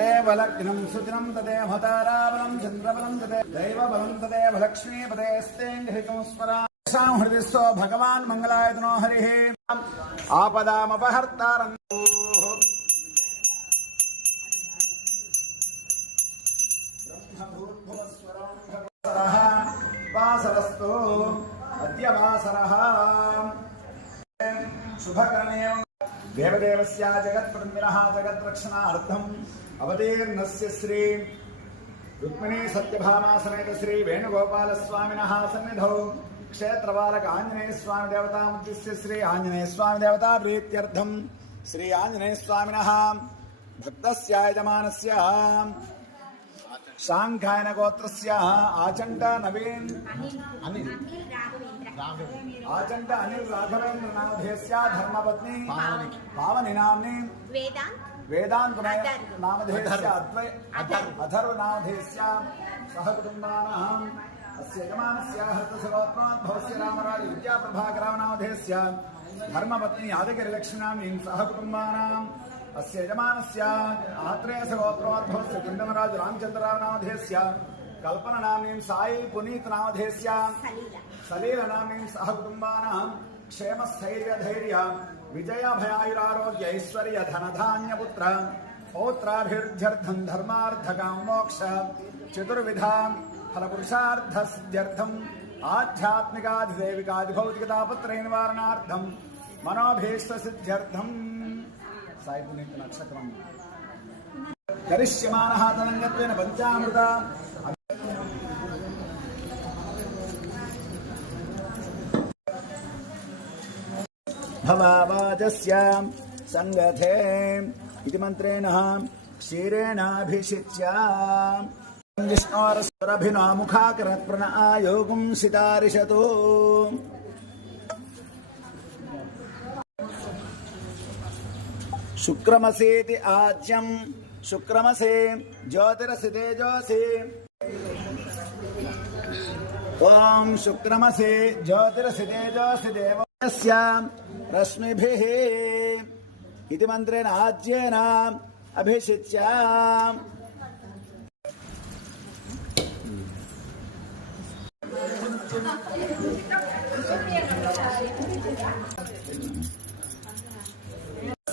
तदेव लग्नं सुदिनं तदेव ताराबलं चन्द्रबलं तदेव दैवबलं तदेव लक्ष्मीपदेस्तेऽङ्घ्रिकं स्मरा येषां हृदि स्थो भगवान् मङ्गलायतनो हरिः। आपदामपहर्तारम् वासरस्तु अद्य वासरः। शुभकरणेन देवदेवस्य जगत्प्रतिमिनः जगद्रक्षणार्थम् अवतीर्णस्य श्री रुक्मिणी सत्यभामा समेत श्री वेणुगोपालस्वामिनः सन्निधौ क्षेत्रपालक आञ्जनेय स्वामी देवतामुद्दिश्य श्री आञ्जनेय स्वामी देवता प्रीत्यर्थम् श्री आञ्जनेय स्वामिनः भक्तस्य यजमानस्य సాంఘాయన గోత్రస్య ఆచంట నవీన్ అనిల్ ఆచంట అనిల్ రాఘవేంద్రనాథేస్య ధర్మపత్ని పావని. నామ్ని వేదాంత. నామధేస్య అద్వై అధర్వనాథేస్య సహకుటుంబానాం అస్య యజమానస్య హృతసర్వాత్మాత్ భవస్య రామరాజ విద్యాప్రభాకరామనామధేస్య ధర్మపత్ని యాదగిరి లక్ష్మీనాం సహకుటుంబానాం अस्य यजमानस्य आत्रेयसगोत्रोत् भवस्य कुण्डमराज रामचन्द्रराव नामधेयस्य कल्पननाम्नीं साई पुनीत नामधेयस्य सलीला सलीलनाम्नीं सह कुटुम्बानां क्षेमस्थैर्यधैर्य, विजयभयायुरारोग्य ऐश्वर्य धनधान्यपुत्र, पौत्राभिर्ध्यर्थं धर्मार्थकां मोक्ष, चतुर्विधां फलपुरुषार्थसिद्ध्यर्थम् आध्यात्मिकाधिदैविकाधिभौतिकतापत्रय निवारणार्थं मनोभीष्टसिद्ध्यर्थम्। సాయి పునీత నక్షత్రం. కరిష్యమాన తరంగత్వేన పంచామృత. భవావాచస్య సంగతే ఇది మంత్రేణ క్షీరేణాభిషిచ్య. విష్ణోరసురభినాముఖాకరప్రణాయోగుం సితారిషతో शुक्रमसेति आज्यं शुक्रमसे, ज्योतिरसि तेजोसि। ॐ शुक्रमसे, ज्योतिरसि तेजोसि देवस्य रश्मिभिः। इति मन्त्रेण आज्येन अभिषिच्य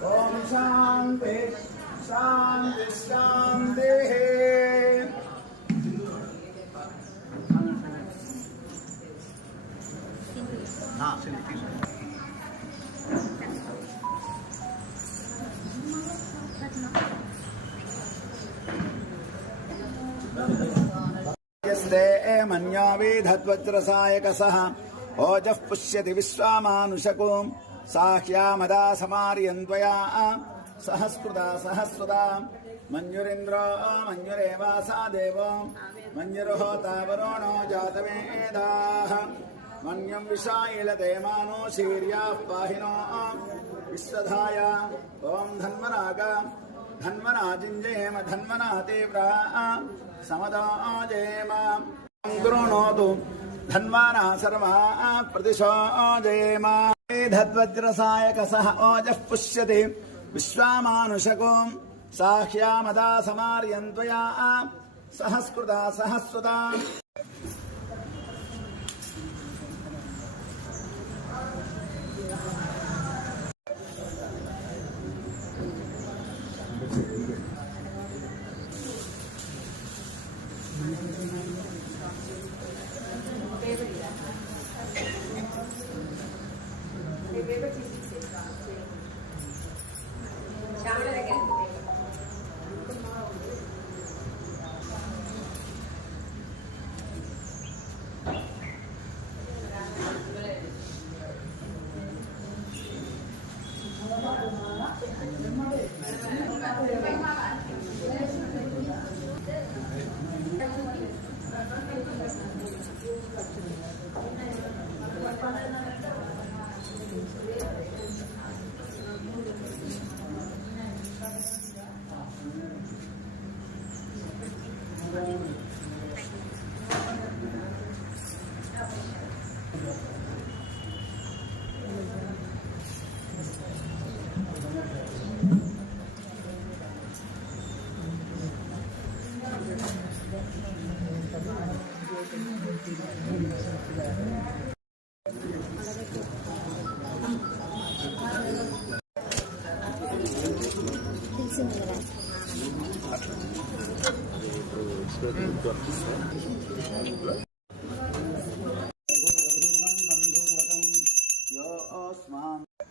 शान्ति शान्ति शान्तिः यस्ते मन्यो वेधद्वज्रसायकसः ओजः पुष्यति विश्वामानुषको సాహ్యామదా సమార్యంత్వయా సహస్కృత సహస్వత మంజురింద్ర మంజురేవాసా దేవ మంజురుహో తావరోణో జాతవేదా మన్యం విశాయిలతే మానో శీర్యా పాహినో విశ్వధాయ ఓం ధన్వనాగ ధన్వనాజింజేమ ధన్వనా తీవ్ర సమదాజేమ శృణోతు ధన్వానా సర్వా ప్రతిశోజేమ जयेम धद्वज्रसायकसः ओजः पुष्यति विश्वामानुषको साह्यामदा समार्यन्त्वया सहस्कृता सहस्रता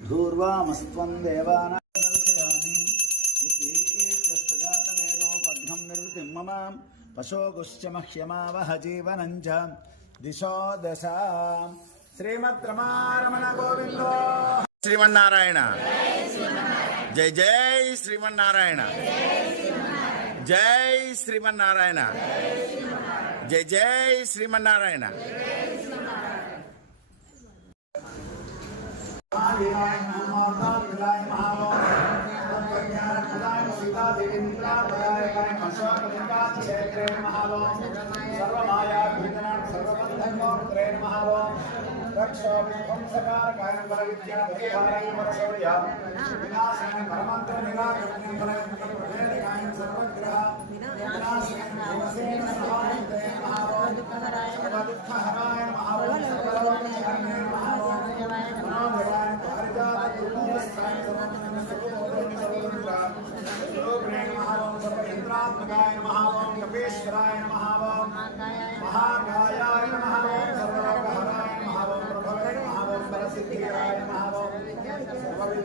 धूर्वामस्त्वं देवानां निर्वृतिं जीवनं च दशा శ్రీమద్రమారమణ గోవిందో శ్రీమన్నారాయణ जय జై శ్రీమన్నారాయణ జై శ్రీమన్నారాయణ. జై జై శ్రీమన్నారాయణ. सर्वलिंगाक्षेत्रे नमः ओम सर्वमायाभीतनां सर्वबन्धनोत्रे नमः ओम रक्षो विध्वंसकारकाय परविद्याधीहाराय परशौर्य विनाशने परमन्त्र निराकरणे परमन्त्र प्रभेदकाय सर्वग्रह विनाशने देवसेन सर्वाय नमः ओम सर्वदुःखहराय नमः।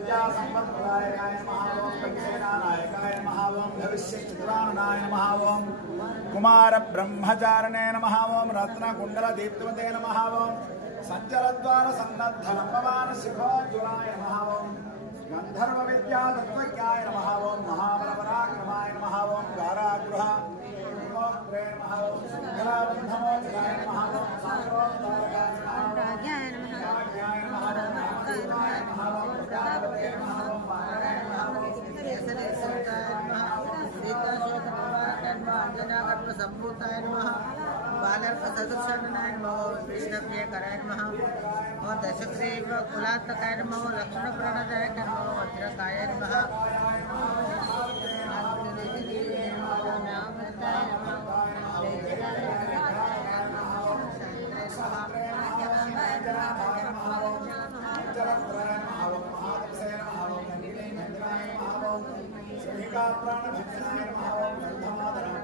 సర్వవిద్యా సంపత్ప్రదాయకాయ మహావం పంచేనానాయకాయ మహావం భవిష్యచిత్రాననాయ మహావం కుమార బ్రహ్మచారణే నమః ఓం రత్న కుండల దీప్తిమతే నమః ఓం సంచలద్వార సన్నద్ధ నంబమాన శిఖోజ్వలాయ నమః ఓం గంధర్వ విద్యా తత్వజ్ఞాయ నమః ఓం మహాబలపరాక్రమాయ నమః ఓం కారాగృహ గోత్రే నమః सम्भूताय नमः बालर्क सदृशनाय नमः विष्णुप्रियकराय नमः और दशग्रीव कुलात्मकाय नमः लक्ष्मणप्रणदाय वज्रकाय नमः। प्राण भंजनाय महावं गंधमादनं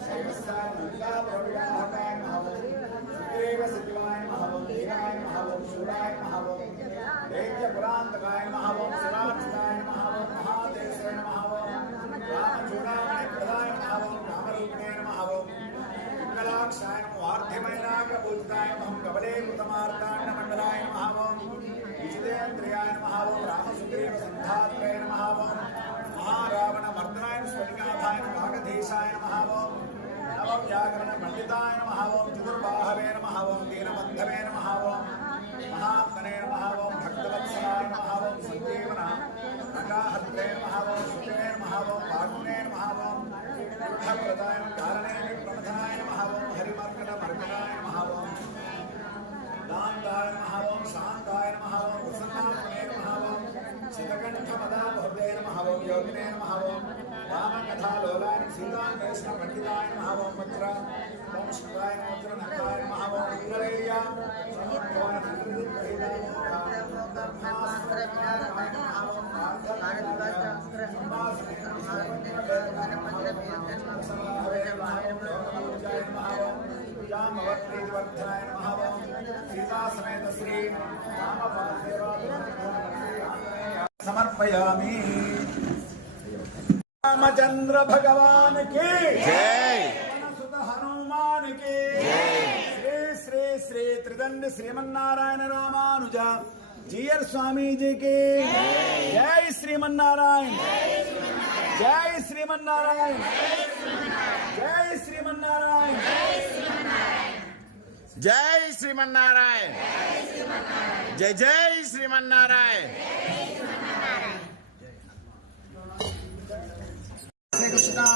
शैवस्ताय नंदाभव्याहकाय महावं सुग्रीव सचिवाय महावं देवाय महावं शूराय महावं दैत्यपुरांतकाय महावं योगिने नमः ओम रामकथा लोलानि सीतान्वेषण पंडिताय नमः ओम मन्त्र ओम शिवाय मन्त्र नमः नमः ओम इंद्रवेय जामवत्रीवर्धनाय नमः ओम सीता समर्पयामि रामचंद्र भगवान के। जय। सुत हनुमान के। श्री श्री श्री त्रिदंड श्रीमनारायण रामानुजा। जीयर स्वामी जी के। जय श्रीमनारायण जय श्रीमनारायण जय श्रीमनारायण जय श्रीमनारायण जय जय श्रीमनारायण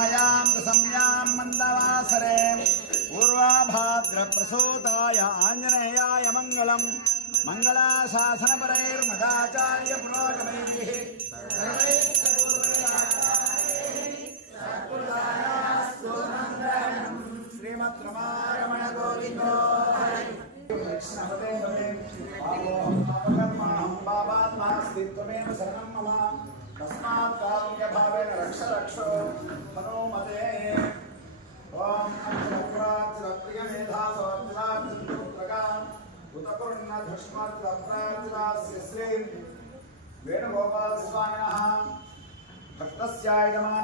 సంయాం మందవాసరే పూర్వాభాద్రప్రసూతాయ ఆంజనేయాయ మంగళం మంగళాశాసనపరైర్మదాచార్య పురోగమైः శ్రీమద్రమారమణ గోవిందో బాబాత్మాస్తిత్వమేవ శరణం మమ తస్మాత్ కారుణ్యభావేన రక్ష రక్షో మనోమదే ఓం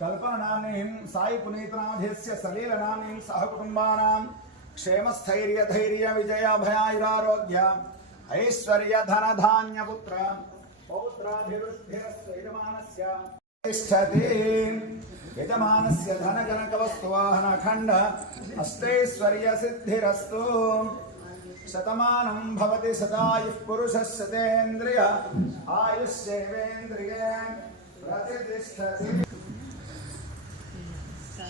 కల్పననానేం సాయి పునీతనాథ్యస్య సలీలనానేం సహకుటుంబానాం. క్షేమస్థైర్య ధైర్య విజయ భయాయురారోగ్య ఐశ్వర్య ధన ధాన్య పుత్ర పౌత్రాభివృద్ధిరస్యమానస్యతిష్ఠతి యజమానస్య ధనజనక వస్తువాహన ఖండ అష్టైశ్వర్య సిద్ధిరస్తు శతమానం భవతి సదాయుః పురుష శతేంద్రియ ఆయుష్యేవేంద్రియే. ప్రతిష్టతి.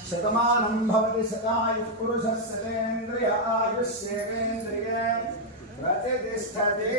శతమానం భవతి శతాయు పురుష శతేంద్రియ ఆయుష్ రచతిష్టతే